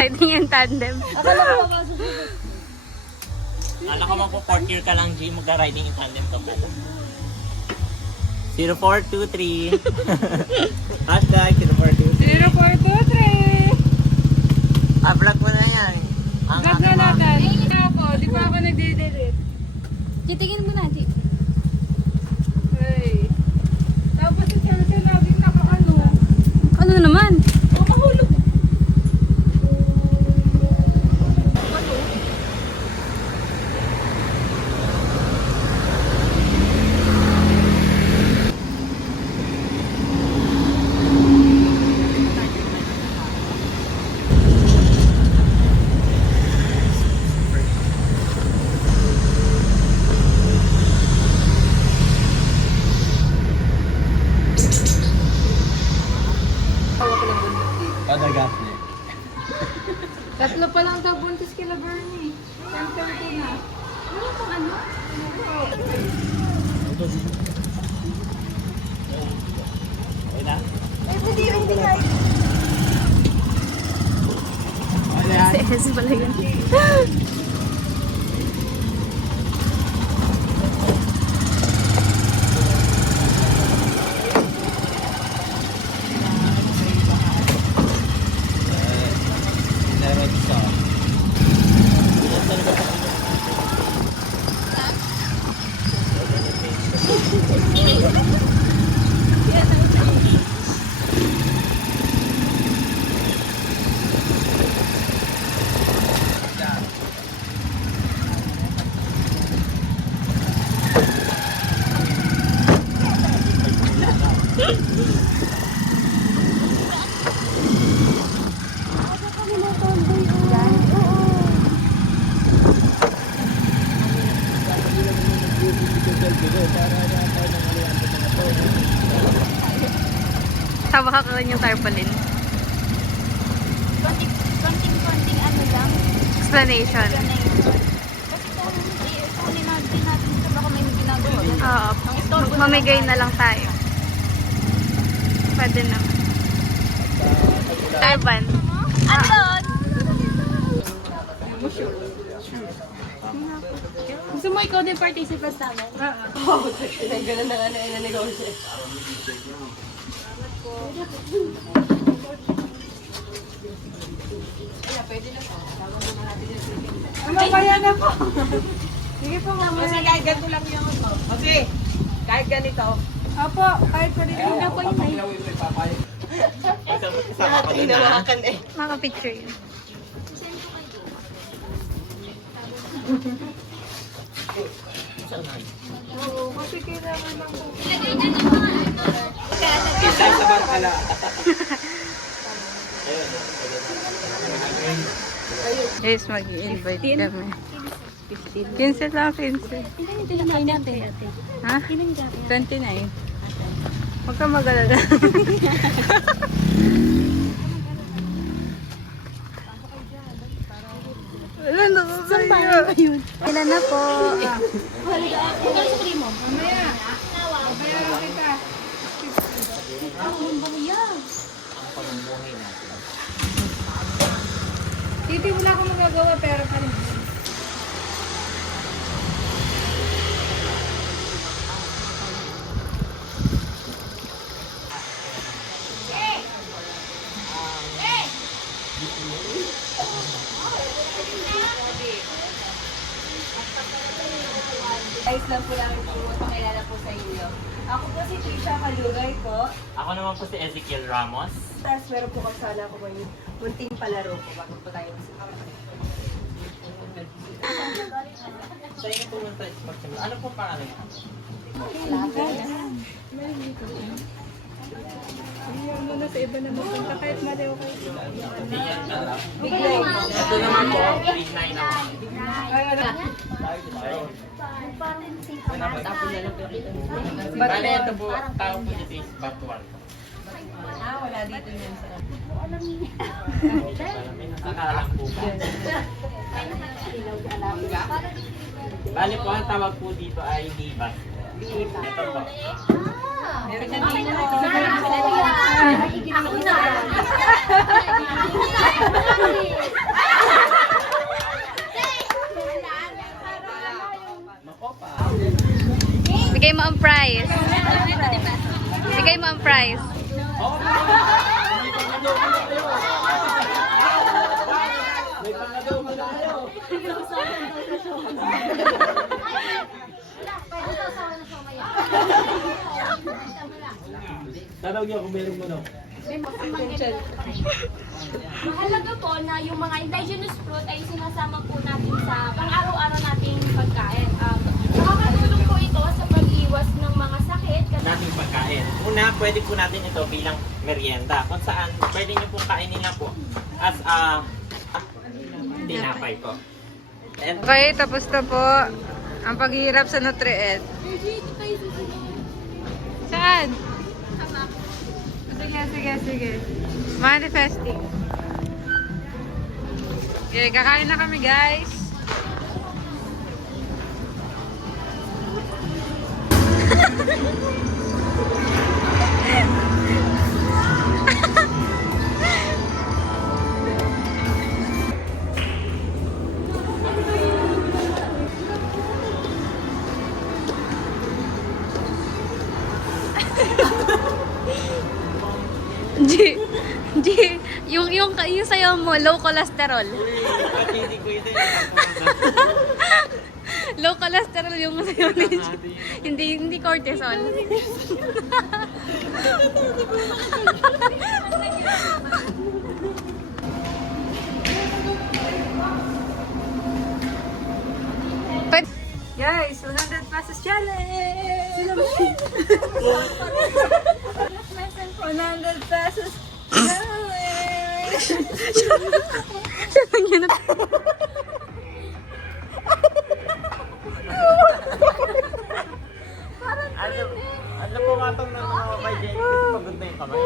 Riding in tandem. Akala ko pa susunod. Alam ko po 4th year ka lang, G, magka-riding in tandem ka po. 0423. Hashtag 0423. 0423. Vlog mo na yan. Ang Vlog na natin. Ayun nga po, di pa ako nagdidelete. Titingin mo natin. Hey. Tapos si Chelsea laging nakaano. Ano naman? O mahulog. Other gaslit. Tatlo pa lang daw buntis kila Bernie. 10:30 na. Ano pang ano? Okay na? Hindi kahit. SS pala yun. Tawa ka rin yung tarpaulin. Konting ano lang. Explanation. Kasi kung i-kunin natin ito, baka may ginagawa. Oo. Mamigay na lang tayo. Pwede naman. Tarban. Andon! Gusto mo ikaw din participant namin? Oo. Ganun na nga na negosyo. Mamaya na po. Sige po, mamaya. Kasi kahit ganito lang yung ano. Kasi kahit ganito. Opo, kahit pa rin. Hindi po yun ay. Isama ko doon na. Hinawakan eh. Maka-picture yun. Oo, kasi kailangan lang po. Isa sa barkala. Guys, mag-i-invite kami. 15 lang, 15. Ilan natin? Ha? Ilan natin? 29. Huwag ka mag-alala. Ilan na po kayo? Ilan na po? Mamaya. Babayaran kita. Pamumuhay natin. Titi, wala akong magagawa pero pa rin. Guys lang po namin po pakilala po sa inyo. Ako po si Trisha Kalugay po. Ako naman po si Ezekiel Ramos. Tapos meron po kasana ako may munting palaro po bago po tayo Sa inyo pumunta sa sports. Ano po pangalan niyo? Iyan mo na sa iba na magpunta kahit mali o kayo. Ito naman po, Big Nine naman. Bale, ito po, tawag po dito is Batuan. wala dito yun sa... Nakakalang po ba? Bale po, ang tawag po dito ay Libas. Ito po. Bigay mo ang prize. Bigay mo ang prize. Tawag niyo kung meron mo no. Mahalaga po na yung mga indigenous fruit ay sinasama po natin sa pang-araw-araw nating pagkain. Nakakatulong po ito sa pag-iwas ng mga sakit. Nating pagkain. Una, pwede po natin ito bilang merienda. Kung saan, pwede niyo pong kainin na po as a tinapay po. And Okay, tapos na po ang paghihirap sa NutriEd. Saan? Sige. Manifesting. Okay, kakain na kami guys. yung sayaw mo, low cholesterol. hindi ko ito Low cholesterol yung sayaw ni G. Hindi cortisol. Guys, 100 pesos challenge! 100 pesos challenge! Siya lang yun. Ano po matang na mga kay Jenny? Pagod na yung kamay.